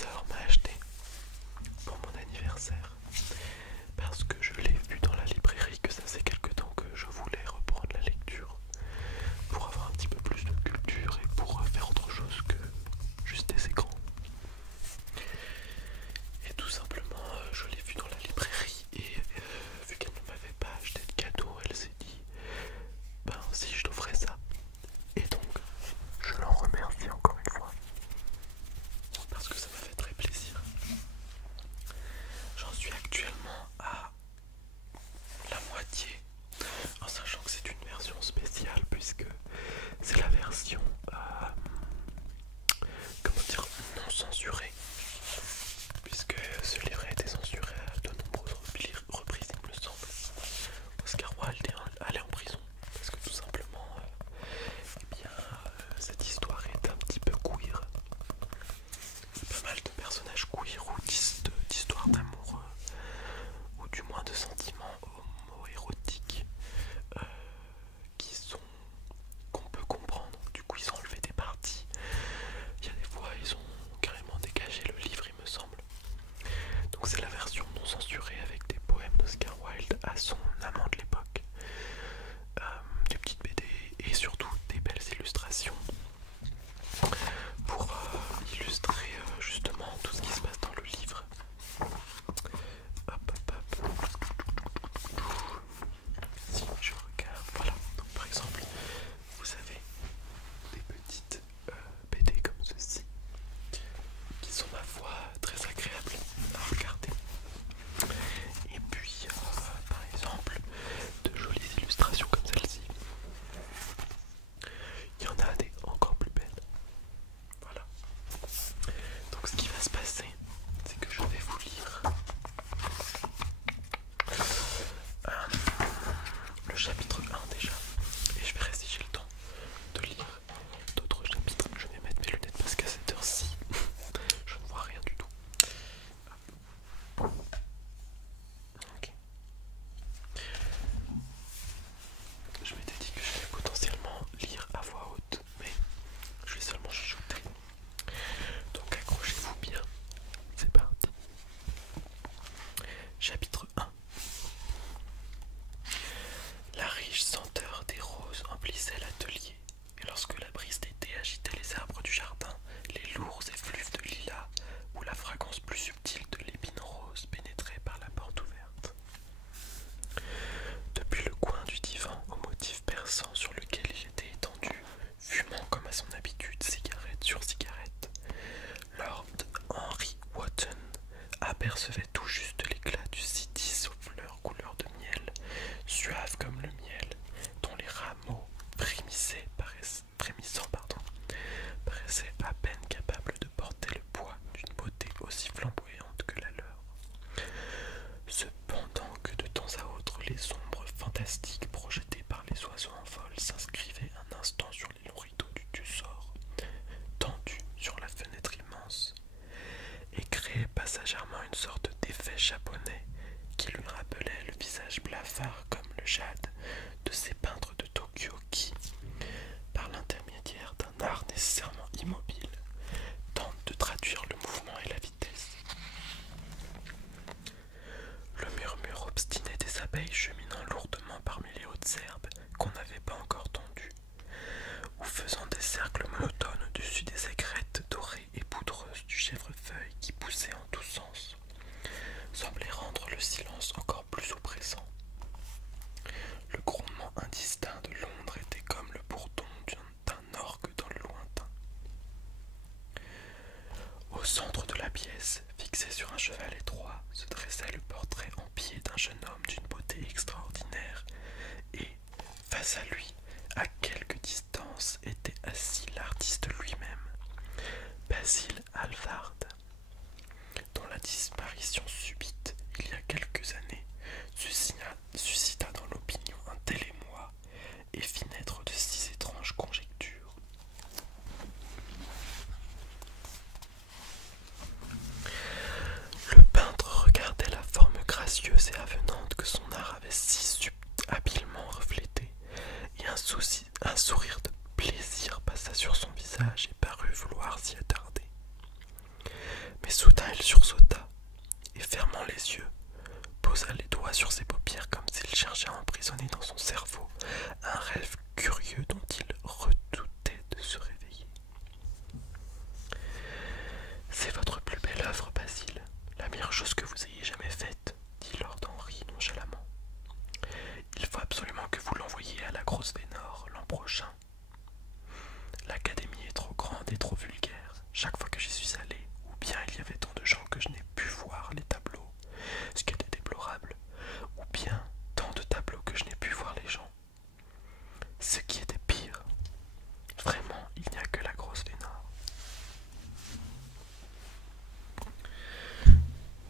sœur m'a acheté pour mon anniversaire parce que je l'ai vu dans la librairie que ça fait quelque temps que je voulais reprendre la lecture pour avoir un petit peu plus de culture et pour faire autre chose que juste des écrans. Et tout simplement, je l'ai vu dans la librairie et vu qu'elle ne m'avait pas acheté de cadeau, elle s'est dit ben si je t'offrais ça. Et donc, je l'en remercie encore une fois parce que ça m'a fait très plaisir. J'en suis actuellement à la moitié, en sachant que c'est une version spéciale puisque c'est la version comment dire, non censurée, puisque ce livre a été censuré à de nombreuses reprises, il me semble. Oscar Wilde est allé en prison parce que tout simplement cette histoire est un petit peu queer. Pas mal de personnages queer ou d'histoires d'amour ou du moins de sentiments homo-érotiques qu'on peut comprendre. Du coup ils ont enlevé des parties. Il y a des fois ils ont carrément dégagé le livre, il me semble. Donc c'est la version non censurée avec des poèmes d'Oscar Wilde à son amant de l'époque, des petites BD et surtout des belles illustrations pour illustrer justement tout ce qui se passe dans le livre. Hop hop hop. Si je regarde, voilà, donc par exemple vous avez des petites BD comme ceci qui sont ma foi très agréables à regarder. Et puis par exemple de jolies illustrations comme celle-ci. Il y en a des encore plus belles. Voilà. Donc ce qui va se passer, c'est que je vais vous lire le chapitre 1 déjà. Et je verrai si j'ai le temps de lire d'autres chapitres. Je vais mettre mes lunettes parce qu'à cette heure-ci, je ne vois rien du tout. Ok. Je m'étais dit que j'allais potentiellement lire à voix haute, mais je vais seulement chuchoter. Donc accrochez-vous bien. C'est parti. Chapitre 1. La riche senteur des roses emplissait l'atelier, et lorsque la brise d'été agitait les arbres du jardin, les lourds effluves de lilas, ou la fragrance plus subtile de l'épine rose pénétrait par la porte ouverte. Depuis le coin du divan au motif perçant sur lequel il était étendu, fumant comme à son habitude cigarette sur cigarette, Lord Henry Wotton apercevait tout juste l'éclat du cytis aux fleurs couleur de miel, suave comme le miel, dont les rameaux paraissaient à peine capables de porter le poids d'une beauté aussi flamboyante que la leur. Cependant que de temps à autre les ombres fantastiques projetées par les oiseaux en vol s'inscrivaient un instant sur les longs rideaux du Tussor, tendus sur la fenêtre immense, et créaient passagèrement une sorte d'effet japonais qui lui rappelait le visage blafard comme le jade de ces peintres de Tokyo qui, par l'intermédiaire d'un art nécessairement immobile, tentent de traduire le mouvement et la vitesse. Le murmure obstiné des abeilles cheminant lourdement parmi les hautes herbes qu'on n'avait pas encore tondues, ou faisant des cercles monotones au-dessus des aigrettes dorées et poudreuses du chèvrefeuille qui poussait en tous sens, semblait rendre le silence encore plus oppressant. Le grondement indistinct de Londres était comme le bourdon d'un orgue dans le lointain. Au centre de la pièce, fixé sur un cheval étroit, se dressait le portrait en pied d'un jeune homme d'une beauté extraordinaire, et, face à lui, à quelque distance, était assis l'artiste lui-même, Basil Hallward, dont la disparition subite, il y a quelques années, suscita dans l'opinion un tel émoi et fit naître de si étranges conjectures. Le peintre regardait la forme gracieuse et avenante que son art avait si habilement reflétée, et un sourire de plaisir passa sur son visage et parut vouloir s'y attarder. Mais Mais soudain il sursauta, et fermant les yeux, posa les doigts sur ses paupières comme s'il cherchait à emprisonner dans son cerveau un rêve curieux dont il redoutait de se réveiller. C'est votre plus belle œuvre, Basile, la meilleure chose que vous ayez jamais faite, dit Lord Henry nonchalamment. Il faut absolument que vous l'envoyiez à la Grosse Vénore l'an prochain. L'académie est trop grande et trop vulgaire. Chaque fois que j'y suis allé, ou bien il y avait tant de gens que je n'ai pu voir les tableaux, ce qui était déplorable, ou bien tant de tableaux que je n'ai pu voir les gens. Ce qui était pire. Vraiment, il n'y a que la Grosse Vénore.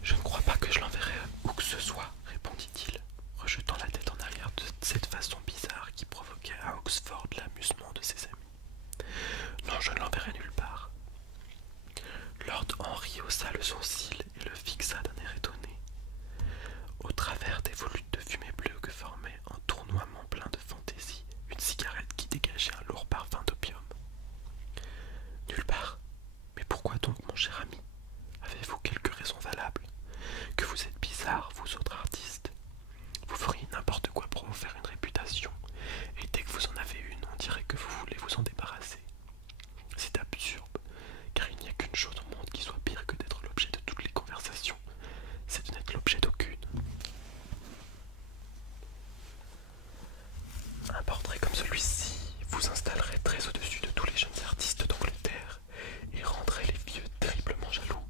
Je ne crois pas que je l'enverrai où que ce soit, répondit-il, rejetant la tête en arrière de cette façon bizarre qui provoquait à Oxford l'amusement de ses amis. Non, je ne l'enverrai nulle part. Lord Henry haussa le sourcil et le fixa d'un air étonné. Au travers des volutes de fumée bleue que formait un tournoiement plein de fantaisie, une cigarette qui dégageait un lourd parfum d'opium. Nulle part. Mais pourquoi donc, mon cher ami? Avez-vous quelques raisons valables? Que vous êtes bizarre, vous autres artistes. Vous feriez n'importe quoi pour vous faire une réputation, et dès que vous en avez une, on dirait que vous voulez vous en débarrasser. C'est absurde, car il n'y a qu'une chose au monde qui soit pire que d'être l'objet de toutes les conversations, c'est de n'être l'objet d'aucune. Un portrait comme celui-ci vous installerait très au-dessus de tous les jeunes artistes d'Angleterre et rendrait les vieux terriblement jaloux,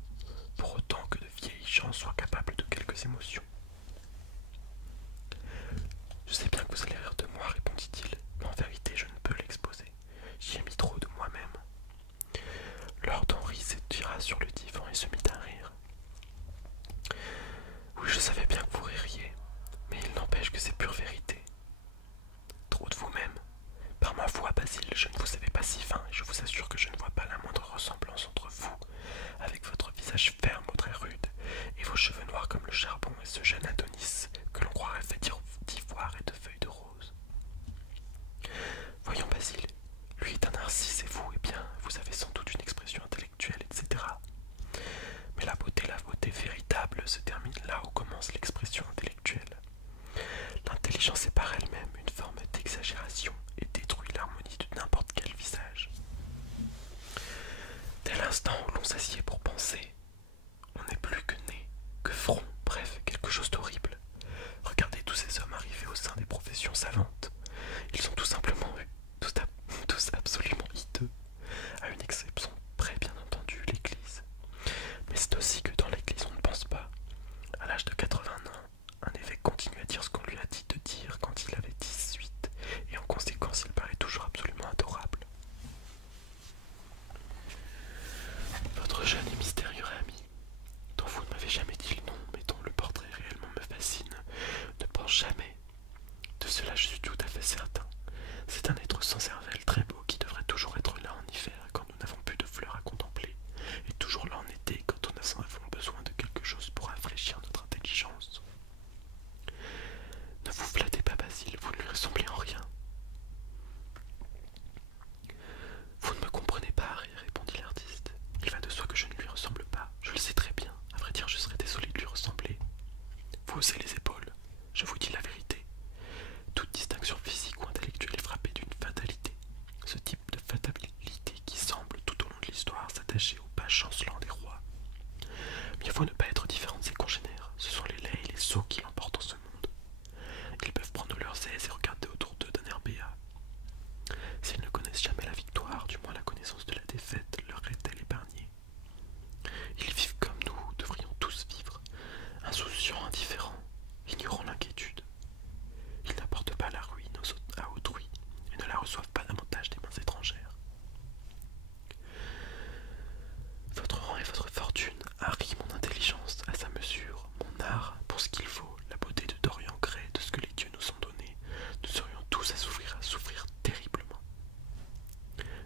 pour autant que de vieilles gens soient capables de quelques émotions. Je sais bien que vous allez rire de moi, répondit-il, mais en vérité je ne peux l'exposer. J'y ai mis trop de moi-même. Lord Henry s'étira sur le divan et se mit à rire. Oui, je savais bien que vous ririez, mais il n'empêche que c'est pure vérité. Trop de vous-même. Par ma foi, Basile, je ne vous savais pas si fin, et je vous assure que je ne vois pas la moindre ressemblance entre vous, avec votre visage ferme ou très rude, et vos cheveux noirs comme le charbon, et ce jeune Adonis, que l'on croirait fait d'ivoire et de feuilles de rose. Voyons, Basile, lui est un narcisse et vous, eh bien, vous avez sans doute une expression intellectuelle, etc. Mais la beauté véritable se termine là où commence l'expression intellectuelle. L'intelligence est par elle-même une forme d'exagération et détruit l'harmonie de n'importe quel visage. Dès l'instant où l'on s'assied pour penser, on n'est plus que nez, que front, bref, quelque chose d'horrible. Regardez tous ces hommes arrivés au sein des professions savantes. Ils sont tout simplement tous absolument hideux, à une exception près bien entendu, l'Église. Mais c'est aussi que dans l'Église on ne pense pas. À l'âge de 80 ans, un évêque continue à dire ce qu'on lui a dit de dire quand il avait 18, et en conséquence il paraît toujours absolument adorable. Votre jeune et mystérieux ami, dont vous ne m'avez jamais dit le nom, mais dont le portrait réellement me fascine, ne pense jamais. De cela je suis tout à fait certain. C'est un être sans cervelle très beau qui devrait toujours être là en hiver quand nous n'avons plus de fleurs à contempler, et toujours là en été quand nous avons besoin de quelque chose pour rafraîchir notre intelligence. Ne vous flattez pas, Basile, vous ne lui ressemblez en rien. Vous ne me comprenez pas, Harry, répondit l'artiste. Il va de soi que je ne lui ressemble pas, je le sais très bien. À vrai dire, je serais désolé de lui ressembler. Vous haussez les épaules, je vous dis la vérité. Toute distinction physique ou intellectuelle est frappée d'une fatalité. Ce type de fatalité qui semble, tout au long de l'histoire, s'attacher au pas chancelant des rois. Mieux vaut ne pas être différent de ses congénères. Ce sont les laids et les sots qui l'emportent dans ce monde. Ils peuvent prendre leurs aises et regarder autour d'eux d'un air béat. S'ils ne connaissent jamais la victoire, du moins la connaissance de la défaite leur est-elle épargnée. Ils vivent comme nous devrions tous vivre, insouciants, indifférents, ignorant l'inquiétude. Ils n'apportent pas la ruine à autrui et ne la reçoivent pas davantage des mains étrangères. Votre rang et votre fortune, Harry, mon intelligence à sa mesure, mon art pour ce qu'il faut, la beauté de Dorian Gray, de ce que les dieux nous ont donné, nous serions tous à souffrir terriblement.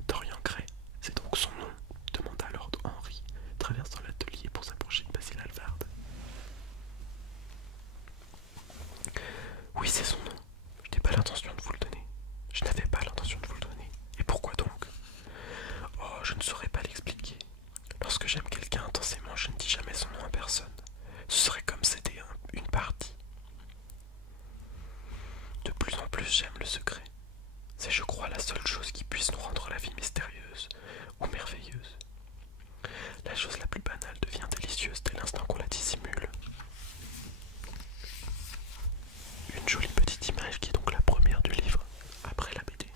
Dorian Gray, c'est donc son nom, demanda Lord Henry, traversant l'atelier pour s'approcher de Basil Hallward. Oui, c'est son nom. Je n'ai pas l'intention de vous le donner. Je n'avais pas l'intention de vous le donner. Et pourquoi donc? Oh, je ne saurais pas l'expliquer. Lorsque j'aime quelqu'un intensément, je ne dis seule chose qui puisse nous rendre la vie mystérieuse ou merveilleuse. La chose la plus banale devient délicieuse dès l'instant qu'on la dissimule. Une jolie petite image qui est donc la première du livre, après la BD.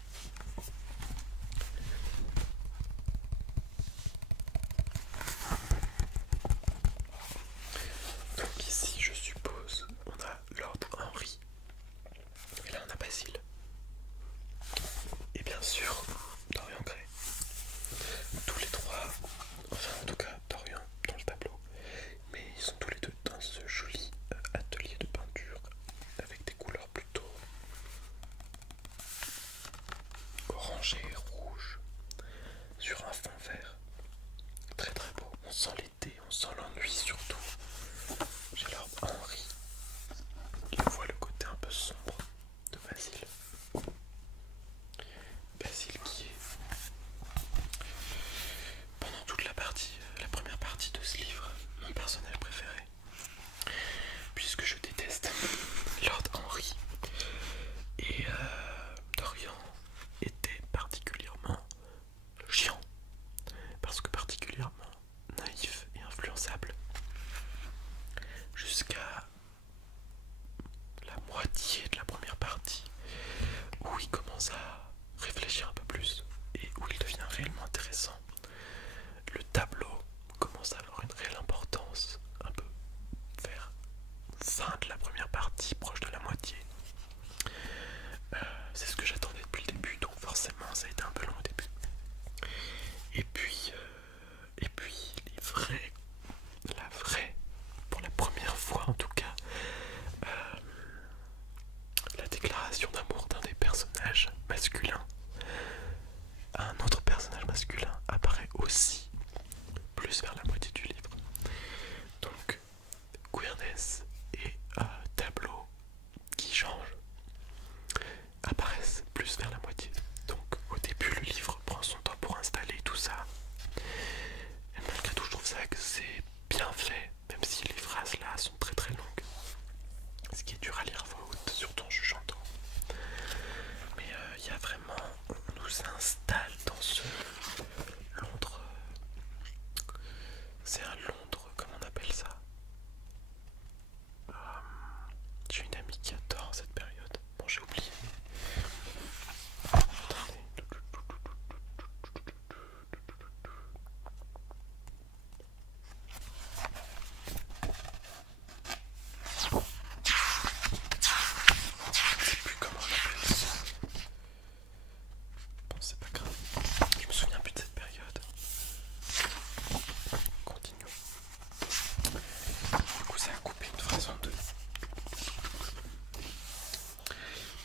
Donc ici, je suppose, on a Lord Henry, et là on a Basile. Et bien sûr, Dorian Gray. Tous les trois, enfin en tout cas Dorian dans le tableau, mais ils sont tous les deux dans ce joli atelier de peinture avec des couleurs plutôt orangées et rouges sur un fond vert. Très très beau, on sent l'été, on sent l'ennui surtout. J'ai Lord Henry, on voit le côté un peu sombre de Basile. Basile qui est pendant toute la première partie de ce livre, mon personnage préféré, puisque je déteste Lord Henry et Dorian était particulièrement chiant, parce que particulièrement naïf et influençable, jusqu'à la moitié de la première partie où il commence à réfléchir un peu plus et où il devient réellement intéressant. Le tableau commence à avoir une réelle importance un peu vers fin de la première partie, proche de la moitié. C'est ce que j'attendais depuis le début, donc forcément ça a été un peu long au début. Et puis la vraie, pour la première fois en tout cas, la déclaration d'amour d'un des personnages masculins à un autre personnage masculin apparaît aussi plus vers la moitié du livre. Donc queerness et tableau qui changent apparaissent plus vers la moitié. Donc au début le livre prend son temps pour installer tout ça. Et malgré tout je trouve ça que c'est bien fait, même si les phrases là sont très très longues. Ce qui est dur à lire à voix haute, surtout en chuchotant. Mais il y a vraiment, on nous installe dans ce Londres. C'est un Londres, comment on appelle ça? J'ai une amie qui adore cette période. Bon, j'ai oublié. Attendez. Je sais plus comment on appelle ça. Bon, c'est pas grave. Je me souviens plus de cette période. Continuons. Du coup, ça a coupé une phrase en deux.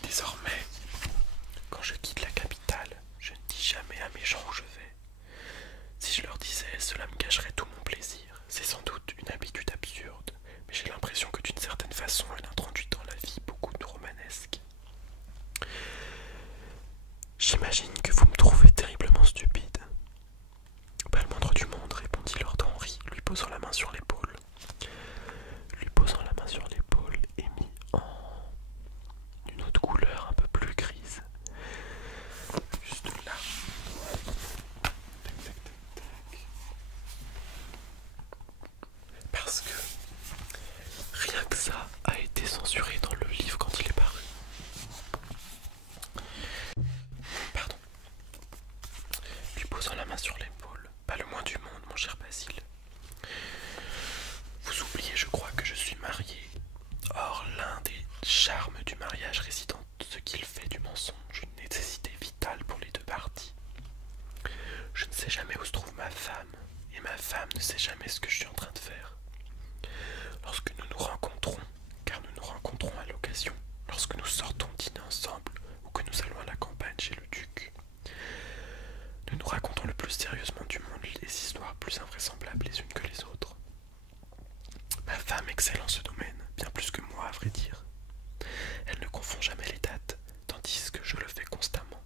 Désormais, quand je quitte la capitale, je ne dis jamais à mes gens où je vais. Si je leur disais, cela me gâcherait tout mon plaisir. C'est sans doute une habitude absurde, mais j'ai l'impression que d'une certaine façon, elle introduit dans la vie beaucoup de romanesque. J'imagine que vous me trouvez terriblement stupide. Pas le moindre du monde, répondit Lord Henry, lui posant la main sur l'épaule. Lui posant la main sur l'épaule et mis en une autre couleur un peu plus grise. Juste là. Tac, tac, tac, tac. Parce que rien que ça a été censuré dans le livre quand il est paru. Pardon. Lui posant la main sur l'épaule. Pas le moins du monde, mon cher Basile. Vous oubliez, je crois, que je suis marié. Or, l'un des charmes du mariage réside dans ce qu'il fait du mensonge une nécessité vitale pour les deux parties. Je ne sais jamais où se trouve ma femme, et ma femme ne sait jamais ce que je suis en train de faire. Lorsque nous nous rencontrons, car nous nous rencontrons à l'occasion, lorsque nous sortons dîner ensemble, ou que nous allons à la campagne chez le duc, nous nous racontons le plus sérieusement du monde les histoires plus invraisemblables les unes que les autres. Ma femme excelle en ce domaine, bien plus que moi à vrai dire. Elle ne confond jamais les dates, tandis que je le fais constamment.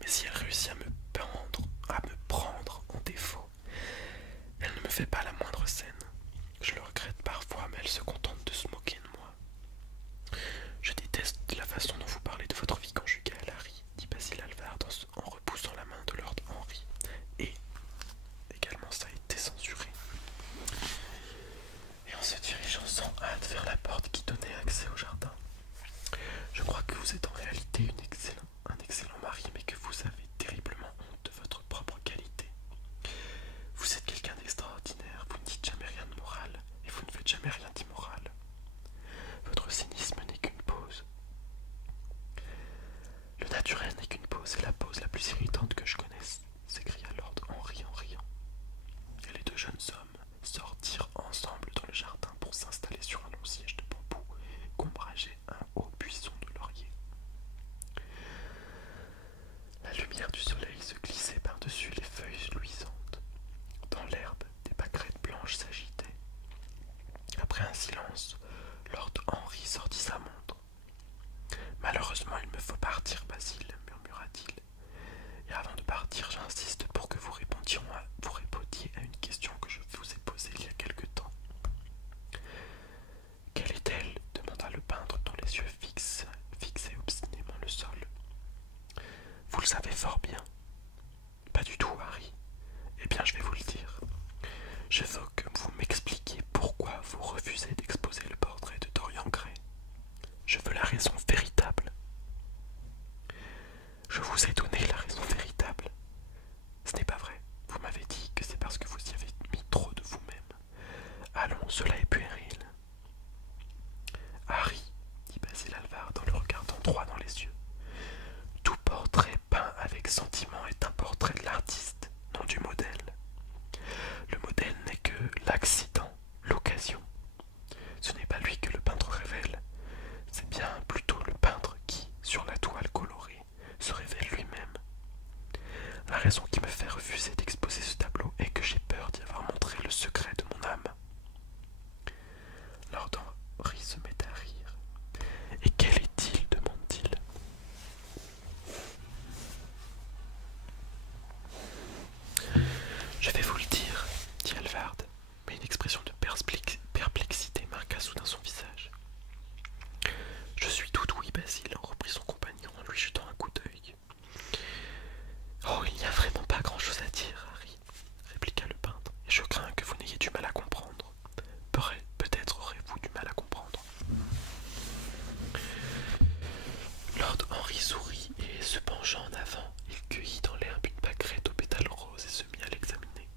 Mais si elle réussit à me prendre en défaut, elle ne me fait pas la moindre scène. Je le regrette parfois, mais elle se contente de se moquer de moi. Je déteste la façon dont vous parlez de votre vie conjugale, Harry, dit Basile. le savez fort bien. Pas du tout, Harry. Eh bien, je vais vous le dire. Je veux que vous m'expliquiez pourquoi vous refusez d'exposer le portrait de Dorian Gray. Je veux la raison véritable. Je vous ai donné la raison véritable. Ce n'est pas vrai. Vous m'avez dit que c'est parce que vous y avez mis trop de vous-même. Allons, cela est puéril. Harry, dit Basil Hallward en le regardant droit dans les yeux, tout portrait peint avec sentiment est un portrait de l'artiste, non du modèle. Le modèle n'est que l'accident, l'occasion. Ce n'est pas lui que le peintre révèle, c'est bien plutôt le peintre qui, sur la toile colorée, se révèle lui-même. La raison qui me fait refuser d'exposer ce tableau est que j'ai peur d'y avoir montré le secret de mon âme. Lord Henry se met à rire. Et quel est-il demande-t-il. Je vais vous le dire, dit Hallward, mais une expression de perplexité marqua soudain son visage. Je suis tout ouïe, Basil, reprit son compagnon en lui jetant un coup d'œil. Oh, il n'y a vraiment pas grand-chose à dire, Harry, répliqua le peintre, et je crains que vous n'ayez du mal à comprendre. Peut-être aurez-vous du mal à comprendre. Lord Henry sourit et, se penchant en avant, il cueillit dans l'herbe une pâquerette aux pétales roses et se mit à l'examiner.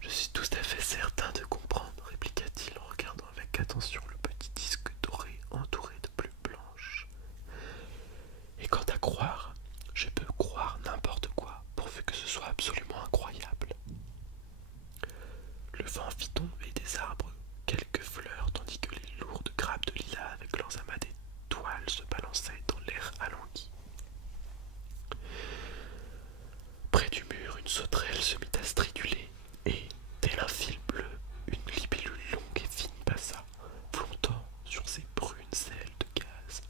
Je suis tout à fait certain de comprendre, répliqua-t-il en regardant avec attention le petit disque doré entouré de plumes blanches. Et quant à croire, je peux croire n'importe quoi, pourvu que ce soit absolument incroyable. Le vent fit tomber des arbres quelques fleurs, tandis que les lourdes grappes de lilas avec leurs amas d'étoiles se balançaient dans l'air alangui. Près du mur, une sauterelle se mit à striduler, et, tel un fil bleu, une libellule longue et fine passa, flottant sur ses brunes ailes de gaz.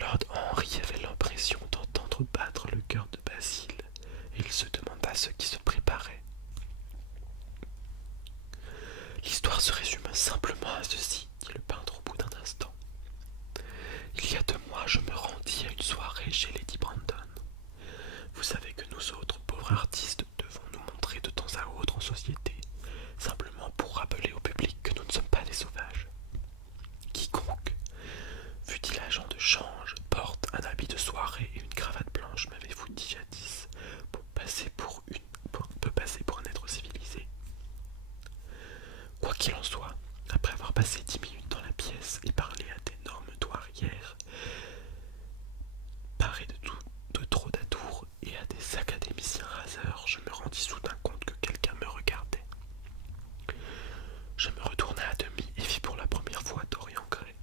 Lord Henry avait l'impression d'entendre battre le cœur de Basil, et il se demanda ce qui se préparait. L'histoire se résume simplement à ceci, dit le peintre au bout d'un instant. Il y a 2 mois, je me rendis à une soirée chez Lady Brandon. Vous savez que nous autres, pauvres artistes, devons nous montrer de temps à autre en société, simplement pour rappeler au public que nous ne sommes pas des sauvages. Quiconque, fût-il agent de change, porte un habit de soirée et une cravate blanche, m'avez-vous dit jadis, peut passer pour un être civilisé. Quoi qu'il en soit, après avoir passé 10 minutes dans la pièce et parlé à d'énormes douairières, paré de trop d'atours et à des académiciens raseurs, je me rendis soudain compte que quelqu'un me regardait. Je me retournai à demi et vis pour la première fois Dorian Gray.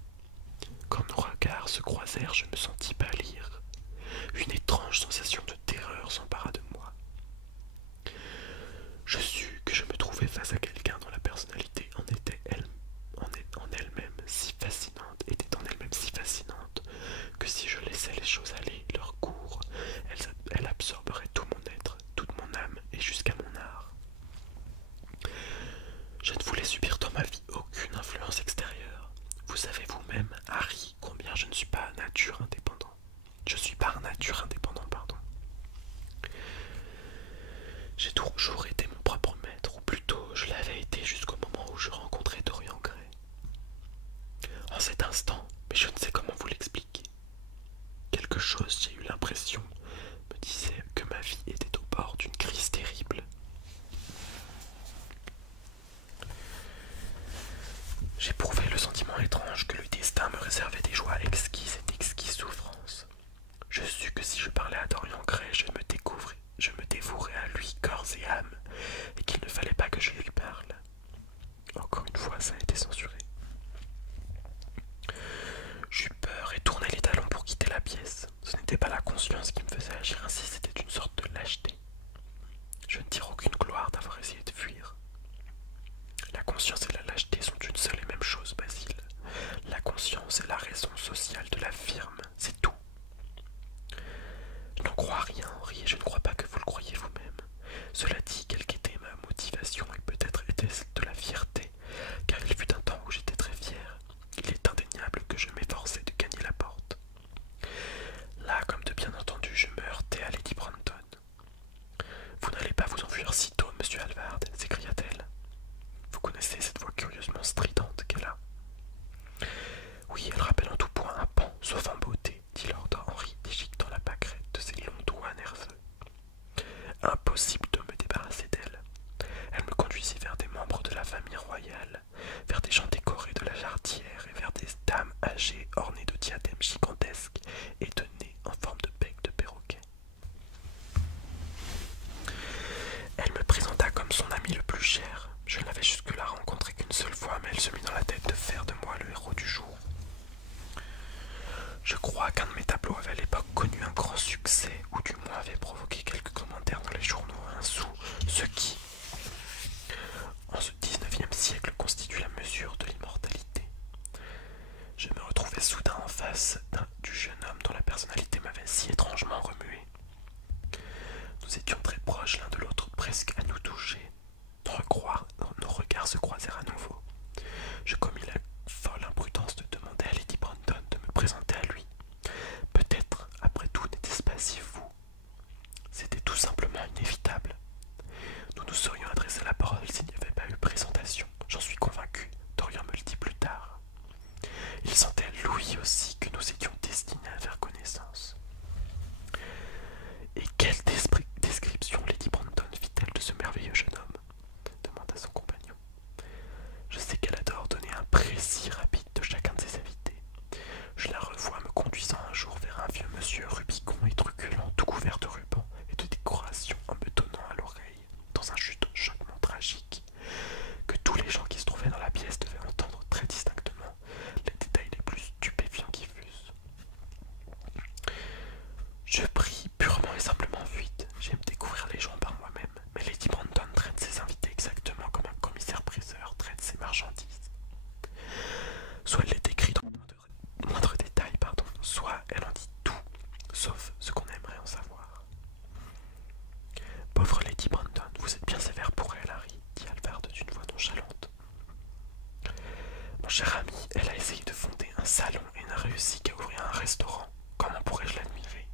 Quand nos regards se croisèrent, je me sentis pâlir. Une étrange sensation de terreur s'empara de moi. Je sus que je me trouvais face à quelqu'un dont la personnalité était en elle-même si fascinante que si je laissais les choses aller leur cours, elles absorberaient tout mon être, toute mon âme et jusqu'à mon art. Je ne voulais subir dans ma vie aucune influence extérieure. Vous savez vous-même, Harry, combien je ne suis pas nature indépendant. Je suis par nature indépendant, pardon. J'ai toujours été mon propre maître, ou plutôt je l'avais été jusqu'au moment où je rencontrai Dorian Gray. En cet instant, mais je ne sais comment vous l'expliquer, quelque chose, j'ai eu l'impression, me disait que ma vie était au bord d'une crise terrible. J'éprouvais le sentiment étrange que le destin me réservait des joies exquises et d'exquises souffrances. Je sus que si je parlais à Dorian Gray, je me dévouerais à lui corps et âme, et qu'il ne fallait pas que je lui parle. Encore une fois, ça a été censuré. J'eus peur et tournai les talons pour quitter la pièce. Ce n'était pas la conscience qui me faisait agir ainsi, c'était une sorte de lâcheté. Je ne tire aucune gloire d'avoir essayé de fuir. La conscience et la lâcheté sont une seule et même chose, Basil. La conscience est la raison je me heurtai à Lady Brandon. Vous n'allez pas vous enfuir si tôt, monsieur Halvard, s'écria-t-elle. Vous connaissez cette voix curieusement stridente qu'elle a. Oui, elle rappelle en tout point un pan, sauf en beauté, dit Lord Henry, déchiquetant la pâquerette de ses longs doigts nerveux. Impossible de me débarrasser d'elle. Elle me conduisit vers des membres de la famille royale, vers des gens décorés de la jarretière et vers des dames âgées ornées de diadèmes gigantesques et de nez en forme de bec de perroquet. Elle me présenta comme son ami le plus cher. Je ne l'avais jusque-là rencontré qu'une seule fois, mais elle se mit dans la tête de faire de moi le héros du jour. Je crois qu'un de mes tableaux avait à l'époque connu un grand succès, ou du moins avait provoqué quelques commentaires dans les journaux à un sou, ce qui, en ce 19e siècle, constitue la mesure de l'immortalité. Je me retrouvais soudain en face du jeune homme dont la personnalité m'avait si étrangement remué. Nous étions très proches l'un de l'autre, presque à nous toucher. Nos regards se croisèrent à nouveau. Je commis la folle imprudence de demander à Lady Brandon de me présenter à lui. Peut-être, après tout, n'était-ce pas si fou. C'était tout simplement inévitable. Nous nous serions adressé la parole s'il n'y avait pas eu présentation. J'en suis convaincu, Dorian me le dit plus tard. Il sentait lui aussi que nous étions destinés à faire connaissance. Et quelle description Lady Brandon fit-elle de ce merveilleux jeune homme? Demanda son compagnon. Je sais qu'elle adore donner un précis rapide de chacun de ses invités. Je la revois me conduisant un jour vers un vieux monsieur rubicond et truculent, tout couvert de rubans et de décorations, en me donnant à l'oreille, dans un chuchotement tragique, que tous les gens qui se trouvaient dans la pièce devaient entendre très distinctement les détails les plus stupéfiants qui fussent. Je pris purement et simplement fuite. J'aime découvrir les gens par moi-même, mais Lady Brandon traite ses invités exactement comme un commissaire-priseur traite ses marchandises. Soit elle les décrit dans le moindre détail, soit elle en dit tout, sauf ce qu'on aimerait en savoir. Pauvre Lady Brandon, vous êtes bien sévère pour elle, Harry, dit Halvard d'une voix nonchalante. Mon cher ami, elle a essayé de fonder un salon et n'a réussi qu'à ouvrir un restaurant. Comment pourrais-je l'admirer?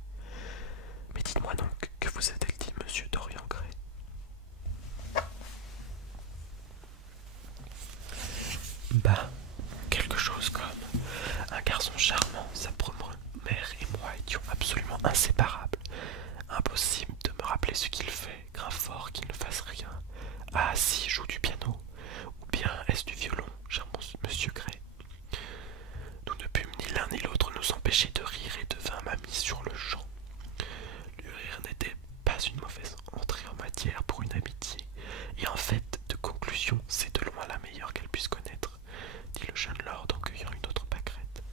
Mais dites-moi donc, que vous a-t-elle dit, monsieur Dorian Gray? Bah, quelque chose comme un garçon charmant, sa mère et moi étions absolument inséparables. Impossible de me rappeler ce qu'il fait, Grimfort qu'il ne fasse rien. Ah si, joue du piano, ou bien est-ce du violon, cher monsieur Gray? Nous ne pûmes ni l'un ni l'autre nous empêcher de rire et devînmes amis sur le champ. Le rire n'était pas une mauvaise entrée en matière pour une amitié, et en fait, de conclusion, c'est de loin la meilleure qu'elle puisse connaître, dit le jeune lord en cueillant une autre pâquerette.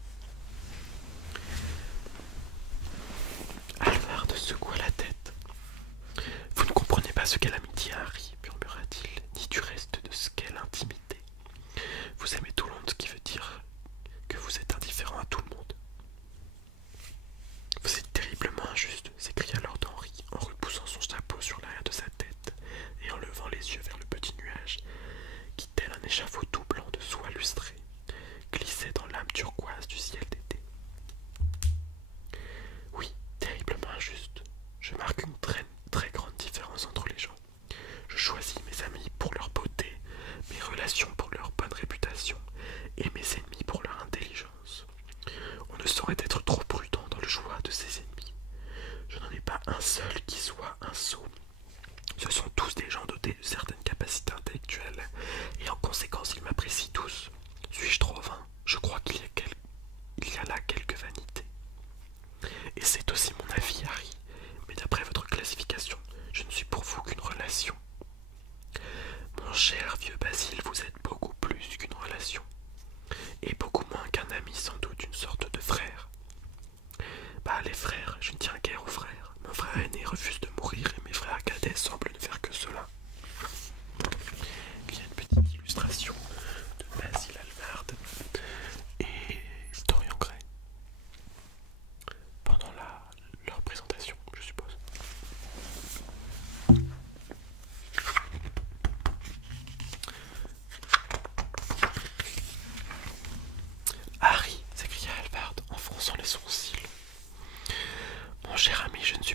Halvard secoua la tête. Vous ne comprenez pas ce qu'est l'amitié, Harry, murmura-t-il, ni du reste de ce qu'est l'intimité. Vous aimez tout le monde, ce qui veut dire que vous êtes indifférent à tout le monde. Vous êtes terriblement injuste, s'écria Lord Henry en repoussant son chapeau sur l'arrière de sa tête et en levant les yeux vers le petit nuage qui, tel un échafaud tout blanc de soie lustrée, glissait dans l'âme turquoise du ciel d'été. Oui, terriblement injuste. Je marque une très grande différence entre les gens. Je choisis mes amis pour leur beauté, mes relations pour leur bonne réputation et mes ennemis pour leur intelligence. On ne saurait être trop prudent dans le choix de ses ennemis. Je n'en ai pas un seul qui soit un sot. Ce sont tous des gens dotés de certaines capacités intellectuelles, et en conséquence ils m'apprécient tous. Suis-je trop vain? Je crois qu'il y a là quelque vanité. Et c'est aussi mon avis, Harry, mais d'après votre classification, je ne suis pour vous qu'une relation. Mon cher vieux Basile, vous êtes beaucoup plus qu'une relation, et beaucoup moins qu'un ami, sans doute une sorte de frère. Bah, les frères, je ne tiens guère aux frères. Mon frère aîné refuse de mourir et mes frères cadets semblent ne faire que cela. Il y a une petite illustration de Basil Halvard et Dorian Gray pendant leur présentation, je suppose. Harry, s'écria Halvard en fronçant les sourcils. Mon cher ami, je ne suis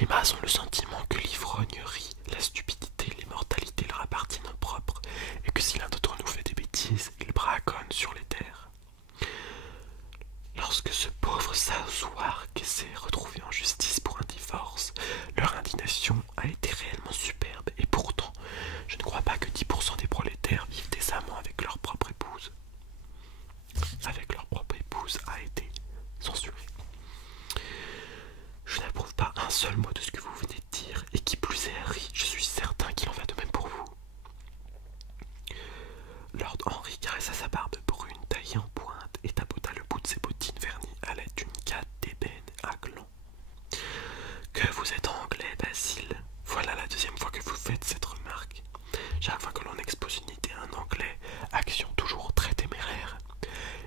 Les masses ont le sentiment que l'ivrognerie, la stupidité, l'immortalité leur appartiennent en propre, et que si l'un d'entre nous fait des bêtises, il braconne sur les terres. Lorsque ce pauvre Southwark s'est retrouvé en justice pour un divorce, leur indignation a été réellement superbe, et pourtant, je ne crois pas que 10% des prolétaires vivent décemment avec leur propre épouse. Avec leur propre épouse a été censuré. Je n'approuve pas un seul mot de ce que vous venez de dire, et qui plus est, Harry, je suis certain qu'il en va de même pour vous. Lord Henry caressa sa barbe brune taillée en pointe et tapota le bout de ses bottines vernies à l'aide d'une canne d'ébène à gland. Que vous êtes anglais, Basil. Voilà la deuxième fois que vous faites cette remarque. Chaque fois que l'on expose une idée à un anglais, action toujours très téméraire,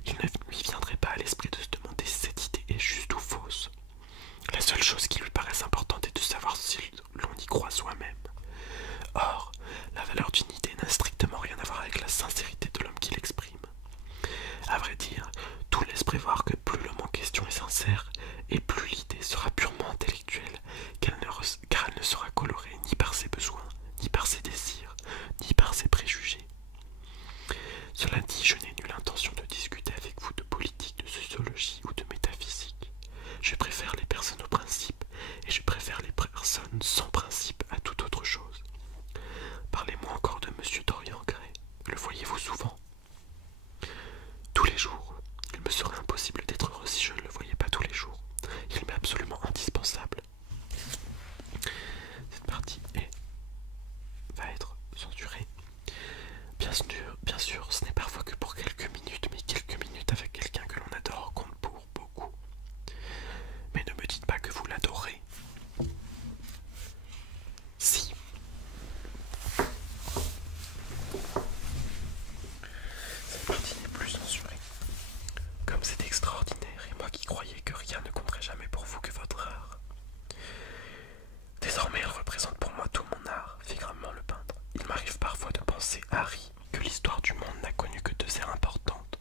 il ne lui viendrait pas à l'esprit de se demander si cette idée est juste ou fausse. La seule chose qui lui paraisse importante est de savoir si l'on y croit soi-même. Or, la valeur d'une idée n'a strictement rien à voir avec la sincérité de l'homme qui l'exprime. À vrai dire, tout laisse prévoir que plus l'homme en question est sincère, et plus l'idée sera purement intellectuelle, car elle ne sera colorée ni par ses besoins, ni par ses désirs, ni par ses préjugés. Cela dit, je n'ai nulle intention de discuter avec vous de politique, de sociologie ou de métaphysique. Je préfère les personnes au principe, et je préfère les personnes sans principe à toute autre chose. Parlez-moi encore de Monsieur Dorian Gray. Le voyez-vous souvent? Tous les jours. Il me serait impossible d'être heureux si je ne le voyais pas tous les jours. Il m'est absolument indispensable. Cette partie va être censurée. Bien sûr, ce n'est parfois que pour quelques minutes, mais quelques minutes avec quelqu'un que l'on adore compte pour beaucoup. Mais ne me dites pas que vous l'adorez. Si. Cette partie n'est plus censurée. Comme c'est extraordinaire, et moi qui croyais que rien ne compterait jamais pour vous que votre art. Désormais, elle représente pour moi tout mon art, fit gravement le peintre. Il m'arrive parfois de penser, Harry, que l'histoire du monde n'a connu que deux ères importantes.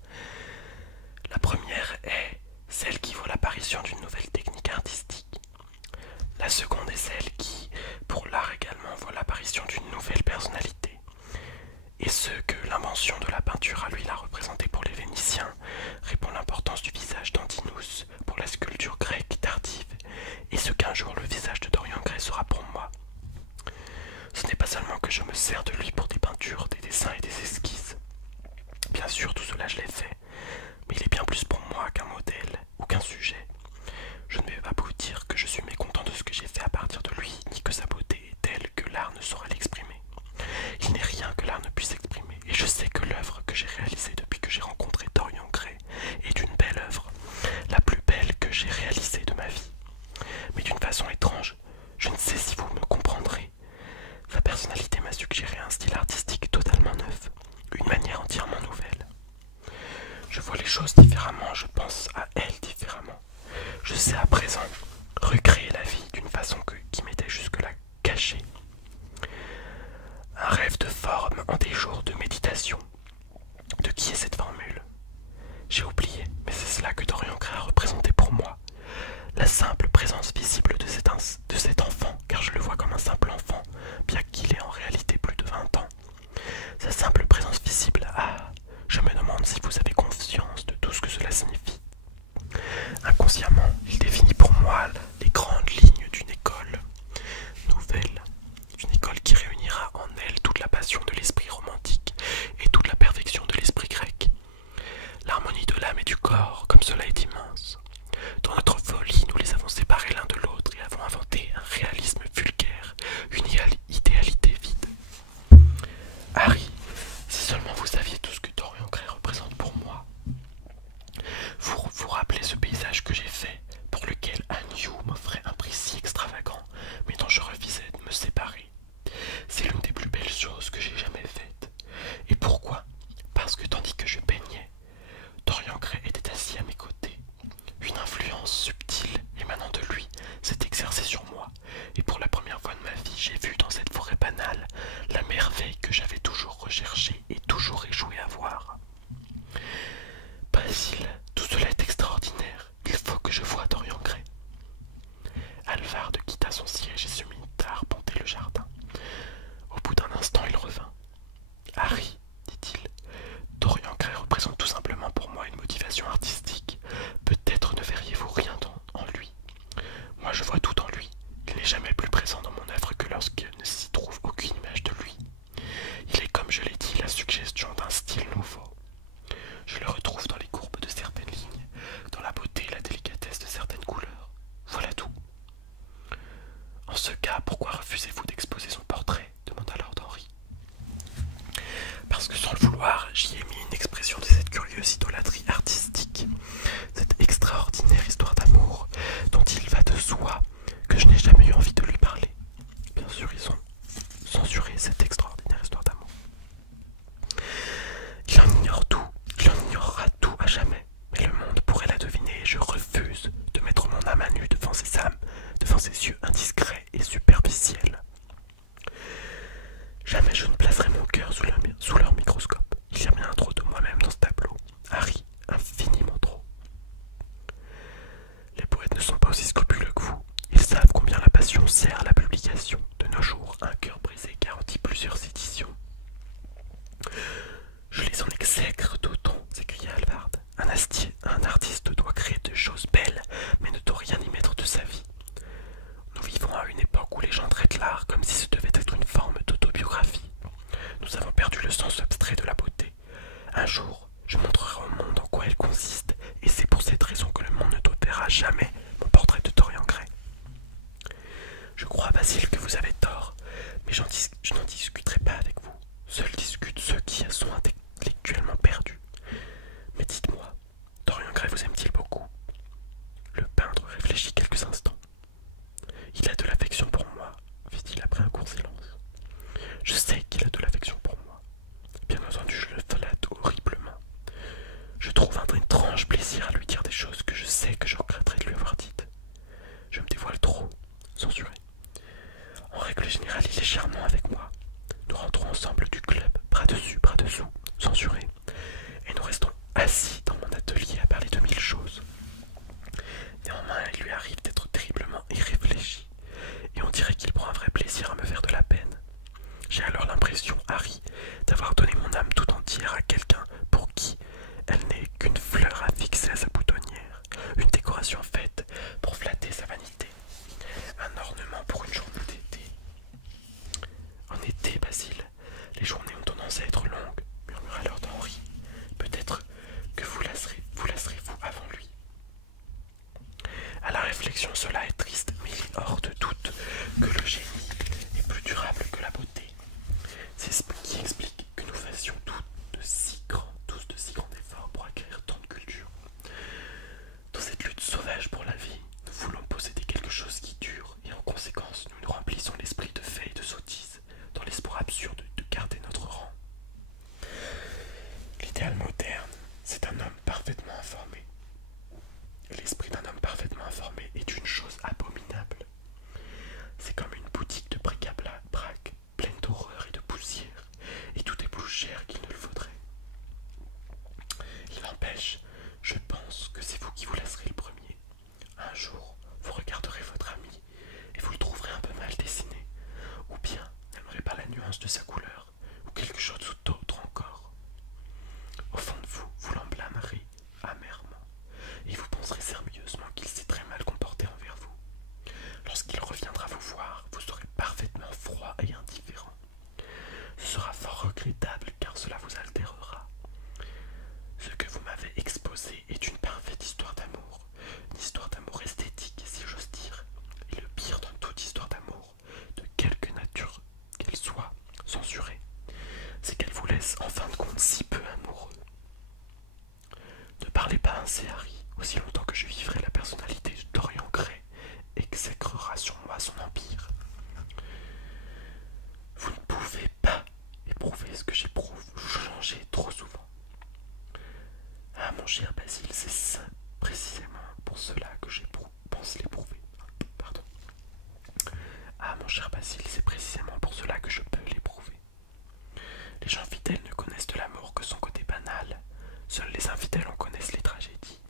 La première est celle qui vaut l'apparition d'une nouvelle technique artistique. La seconde est celle qui, pour l'art également, voit l'apparition d'une nouvelle personnalité. Et ce que l'invention de la peinture à l'huile a représenté pour les Vénitiens répond l'importance du visage d'Antinous pour la sculpture grecque tardive, et ce qu'un jour le visage de Dorian Gray sera pour moi. Ce n'est pas seulement que je me sers de lui pour des peintures, des dessins et des esquisses. Bien sûr, tout cela je l'ai fait, mais il est bien plus pour moi qu'un modèle ou qu'un sujet. Je ne vais pas vous dire que je suis mécontent de ce que j'ai fait à partir de lui, ni que sa beauté est telle que l'art ne saurait l'exprimer. Il n'est rien que l'art ne puisse exprimer, et je sais que l'œuvre que j'ai réalisée depuis que j'ai rencontré Dorian Gray est une belle œuvre, la plus belle que j'ai réalisée de ma vie. Mais d'une façon étrange, je ne sais si vous me comprendrez. Sa personnalité m'a suggéré un style artistique totalement neuf, une manière entièrement nouvelle. Je vois les choses différemment, je pense à elle différemment. Je sais à présent recréer la vie d'une façon qui m'était jusque-là cachée. Un rêve de forme en des jours de méditation. De qui est cette formule? J'ai oublié, mais c'est cela que Dorian Gray a représenté pour moi. La simple présence visible de cet enfant, car je le vois comme un simple enfant, bien qu'il ait en réalité plus de 20 ans. Sa simple présence visible, je me demande si vous avez conscience de tout ce que cela signifie. Inconsciemment, il définit pour moi les grandes lignes d'une école nouvelle, d'une école qui réunira en elle toute la passion de l'esprit romantique et toute la perfection de l'esprit grec. L'harmonie de l'âme et du corps, comme cela est immense. Dans notre folie, nous les avons séparés l'un de l'autre et avons inventé un réalisme vulgaire, une idéalité vide. Harry, si seulement vous saviez tout ce que Dorian Gray représente pour moi. Vous vous rappelez ce paysage que j'ai fait, pour lequel Anne Yu m'offrait un prix si extravagant, mais dont je refusais de me séparer. C'est l'une des plus belles choses que j'ai jamais faites. Et pourquoi? Parce que tandis que je peignais, Dorian Gray était assis à mes côtés. Une influence subtile émanant de lui s'est exercée sur moi, et pour la première fois de ma vie, j'ai vu dans cette forêt banale la merveille que j'avais toujours recherchée et toujours échoué à voir. Basil, tout cela est extraordinaire. Il faut que je voie Dorian Gray. Halvard quitta son siège génie artistique, cette extraordinaire histoire d'amour dont il va de soi que je n'ai jamais eu envie de lui parler. Bien sûr, ils ont censuré cette extraordinaire histoire d'amour. Il en ignore tout, il en ignorera tout à jamais, mais le monde pourrait la deviner et je refuse de mettre mon âme à nu devant ses yeux indiscrets et superficiels. Jamais je ne placerai mon cœur sous leur microscope. Il y a bien trop de moi-même dans ce tableau. Harry, infiniment trop. Les poètes ne sont pas aussi scrupuleux que vous. Ils savent combien la passion sert à la publication. De nos jours, un cœur brisé garantit plusieurs éditions. Je les en exècre d'autant, s'écria Halvard. Un artiste doit créer de choses belles, mais ne doit rien y mettre de sa vie. Nous vivons à une époque où les gens traitent l'art comme si ce devait être une forme d'autobiographie. Nous avons perdu le sens abstrait de la beauté. Un jour, je montrerai au monde en quoi elle consiste, et c'est pour cette raison que le monde ne doit verra jamais mon portrait de Dorian Gray. Je crois, Basile, que vous avez tort, mais je n'en discuterai pas avec vous. Seuls discutent ceux qui sont intellectuellement perdus. Mais dites-moi, Dorian Gray vous aime-t-il beaucoup? Le peintre réfléchit quelques instants. Il a de l'affection pour moi, fit-il après un court silence. Je sais qu'il a de l'affection pour moi. Bien entendu, je le flatte horriblement. Je trouve un étrange plaisir à lui dire des choses que je sais que je regretterais de lui avoir dites. Je me dévoile trop, censuré. En règle générale, il est charmant avec moi. Nous rentrons ensemble du club, bras dessus, bras dessous, censuré, et nous restons assis dans mon atelier à parler de mille choses. Néanmoins, il lui arrive d'être terriblement irréfléchi, et on dirait qu'il prend un vrai plaisir à me faire de la peine. J'ai alors l'impression, Harry, d'avoir donné mon âme tout entière à quelqu'un pour qui elle n'est qu'une fleur à fixer à sa boutonnière, une décoration faite pour flatter sa vanité, un ornement pour une journée d'été. En été, Basile, les journées ont tendance à être longues, murmura Lord Henry. Peut-être que vous lasserez-vous avant lui. À la réflexion, cela est triste, mais il est hors de doute que le génie est plus durable que la beauté. C'est ce qui explique que nous fassions tous de si grands efforts pour acquérir tant de culture. Dans cette lutte sauvage pour la vie, nous voulons posséder quelque chose qui dure, et en conséquence, nous nous remplissons l'esprit de faits et de sottises, dans l'espoir absurde de garder notre rang. L'idéal moderne, c'est un homme parfaitement informé. L'esprit d'un homme parfaitement informé est une chose abominable. C'est comme une boutique de bric-à-brac pleine d'horreur et de poussière, et tout est plus cher qu'il ne le faudrait. Il n'empêche, je pense que c'est vous qui vous lasserez le premier. Un jour, vous regarderez votre ami, et vous le trouverez un peu mal dessiné, ou bien n'aimerez pas la nuance de sa couleur, ou quelque chose d'autre encore. Au fond de vous, vous l'emblâmerez amèrement, et vous penserez sérieusement qu'il s'est très mal comporté envers vous. Lorsqu'il reviendra vous voir, vous serez parfaitement froid et indifférent. Ce sera fort regrettable car cela vous altérera. Ce que vous m'avez exposé est une parfaite histoire d'amour, une histoire d'amour esthétique si j'ose dire, et le pire dans toute histoire d'amour, de quelque nature qu'elle soit censurée, c'est qu'elle vous laisse en fin de compte si peu amoureux. Ne parlez pas ainsi, Harry. Aussi longtemps que je vivrai, la personnalité de Dorian Gray exécrera sur moi son empire. Vous ne pouvez pas éprouver ce que j'éprouve, changer trop souvent. Ah, mon cher Basile, c'est précisément pour cela que je pense l'éprouver. Pardon. Ah, mon cher Basile, c'est précisément pour cela que je peux l'éprouver. Les gens fidèles ne connaissent de l'amour que son côté banal. Seuls les infidèles en connaissent les tragédies.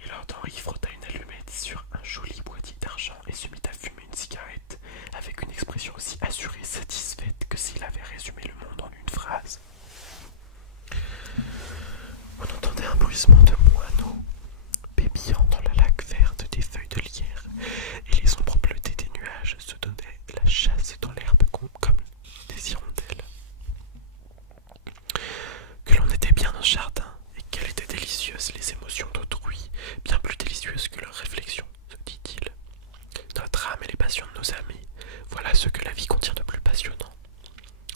Et Lord Henry frotta une allumette sur un joli boîtier d'argent et se mit à fumer une cigarette avec une expression aussi assurée et satisfaite que s'il avait résumé le monde en une phrase. On entendait un bruissement de moineaux pébillant dans la laque verte des feuilles de lierre, et les ombres bleutées des nuages se donnaient la chasse dans l'herbe comme des hirondelles. Que l'on était bien dans le jardin, et qu'elles étaient délicieuses les émotions d'autrui, bien plus délicieuses que leurs réflexions, se dit-il. Notre âme et les passions de nos amis, voilà ce que la vie contient de plus passionnant.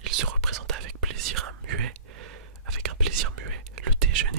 Il se représenta avec un plaisir muet, le déjeuner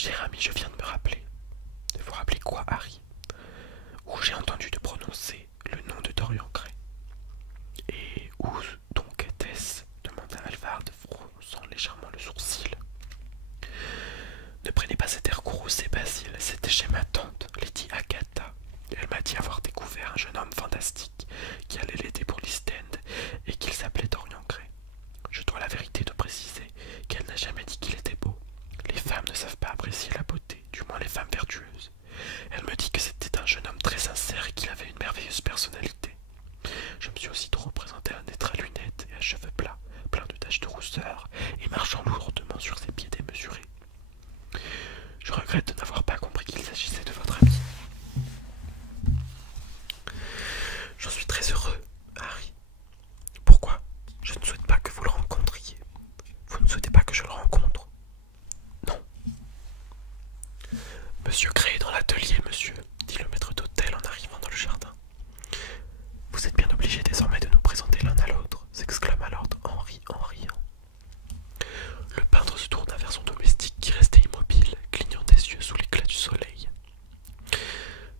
Cher ami, je viens de me rappeler. De vous rappeler quoi, Harry? Où j'ai entendu de prononcer le nom de Dorian Gray. Et où donc était-ce? Demanda Halvard, fronçant légèrement le sourcil. Ne prenez pas cet air courroucé, Basile, c'était chez ma tante, Lady Agatha. Elle m'a dit avoir découvert un jeune homme fantastique qui allait l'aider pour l'East End et qu'il s'appelait Dorian Gray. Je dois la vérité de préciser qu'elle n'a jamais dit qu'il était beau. Les femmes ne savent pas apprécier la beauté, du moins les femmes vertueuses. Elle me dit que c'était un jeune homme très sincère et qu'il avait une merveilleuse personnalité. Je me suis aussitôt représenté un être à lunettes et à cheveux plats, plein de taches de rousseur et marchant lourdement sur ses pieds démesurés. Je regrette de n'avoir pas compris qu'il s'agissait de votre ami. J'en suis très heureux, Harry. Pourquoi? Je ne souhaite pas que vous le rencontriez. Vous ne souhaitez pas que je le rencontre? Non. Monsieur Gray est dans l'atelier, monsieur, dit le maître d'hôtel en arrivant dans le jardin. Vous êtes bien obligé désormais de nous présenter l'un à l'autre, s'exclama Lord Henry en riant. Le peintre se tourna vers son domestique qui restait immobile, clignant des yeux sous l'éclat du soleil.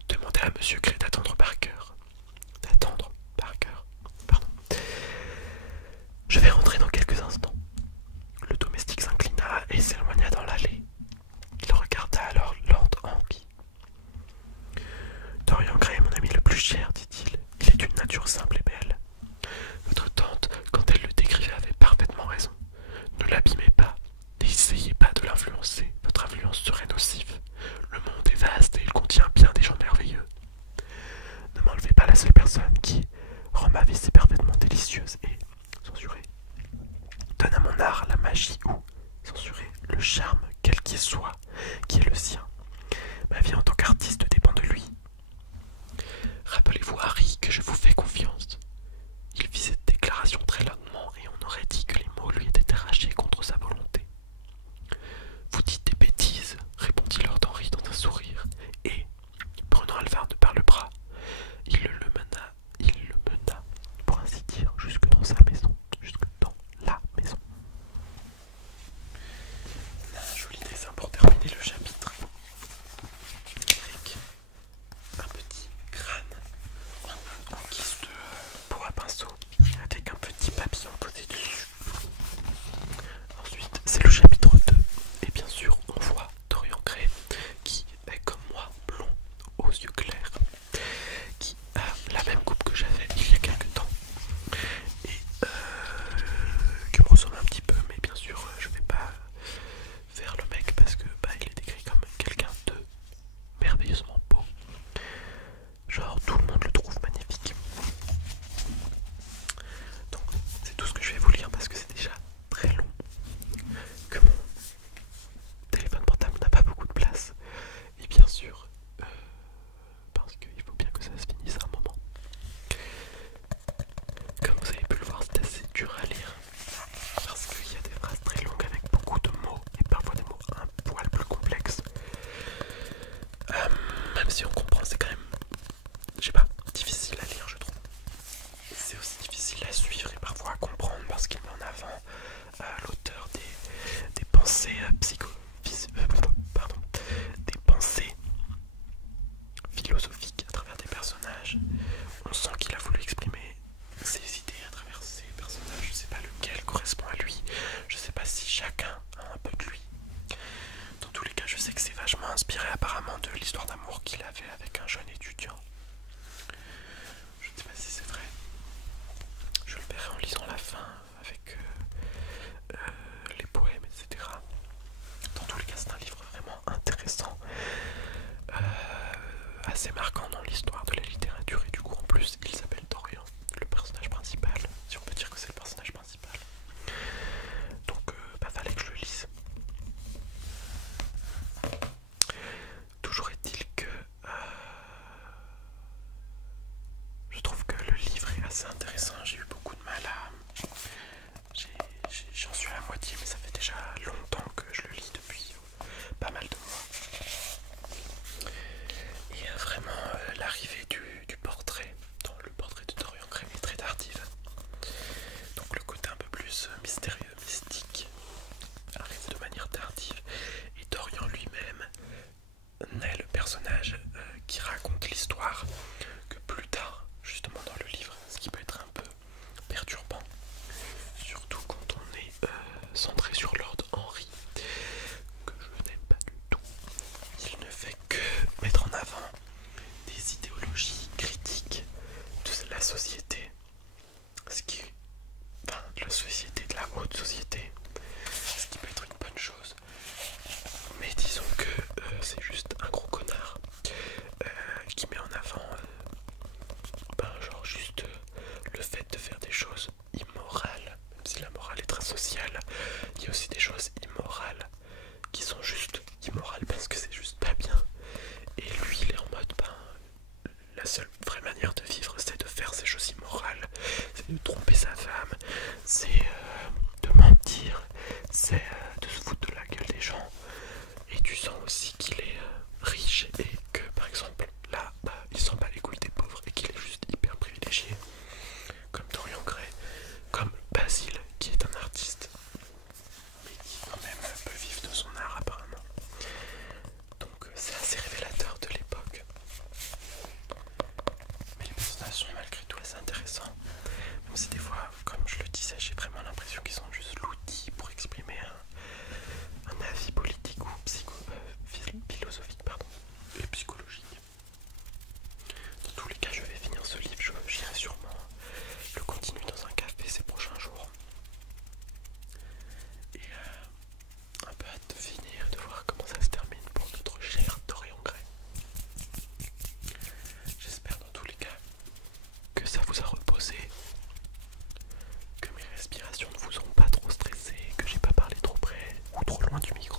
Demandez à monsieur Gray d'attendre Parker. D'attendre Parker, pardon. Je vais rentrer dans quelques instants. Le domestique s'inclina et s'éloigna dans l'allée. Il regarda alors Lord Henry. Dorian Gray est mon ami le plus cher, dit-il. Il est d'une nature simple et belle. Votre tante, quand elle le décrivait, avait parfaitement raison. Ne l'abîmez pas, n'essayez pas de l'influencer, votre influence serait nocive. Le monde est vaste et il contient bien des gens merveilleux. Ne m'enlevez pas la seule personne qui rend ma vie si parfaitement délicieuse et censurée. Donne à mon art la magie ou, censurée, le charme, quel qu'il soit, qui est le sien. Ma vie en tant qu'artiste dépend de lui. Rappelez-vous, Harry, que je vous fais confiance. Il fit cette déclaration très lentement et on aurait dit que les mots lui étaient arrachés contre sa volonté. Vous dites des bêtises, répondit Lord Henry dans un sourire, et, prenant Halvard par le bras, il le mena, pour ainsi dire, jusque dans sa maison, jusque dans la maison. On a un joli dessin pour terminer le chapitre, avec un petit crâne en guise de peau à pinceau, avec un petit papillon posé dessus. Ensuite, c'est le chapitre 2, et bien sûr, on voit Dorian Gray, qui est comme moi, blond, aux yeux clairs, qui a la même coupe que j'avais il y a quelques temps, et qui me ressemble un petit peu, mais bien sûr, je vais pas faire le mec parce que il est décrit comme quelqu'un de merveilleusement beau. Genre, tout le monde le trouve magnifique. Donc, c'est tout ce que je vais vous lire parce que c'est déjà très long, que mon téléphone portable n'a pas beaucoup de place, et bien sûr, parce qu'il faut bien que ça se finisse à un moment. Comme vous avez pu le voir, c'est assez dur à lire, parce qu'il y a des phrases très longues avec beaucoup de mots, et parfois des mots un poil plus complexes. Même si on comprend, c'est quand même, je sais pas, difficile à lire, je trouve. C'est aussi difficile à suivre et parfois à comprendre parce qu'il met en avant l'auteur des pensées des pensées philosophiques à travers des personnages. On sent qu'il a voulu exprimer ses idées à travers ces personnages. Je sais pas lequel correspond à lui. Je sais pas si chacun a un peu de lui. Dans tous les cas, je sais que c'est vachement inspiré apparemment de l'histoire d'amour qu'il avait avec un jeune étudiant. Je ne sais pas si c'est vrai. Je le verrai en lisant la fin avec les poèmes, etc. Dans tous les cas, c'est un livre vraiment intéressant, assez marquant dans l'histoire de la littérature, et du coup en plus il s'appelle Dorian, le personnage principal, si on peut dire que c'est le personnage principal. Donc fallait que je le lise. Toujours est-il que trop loin du micro.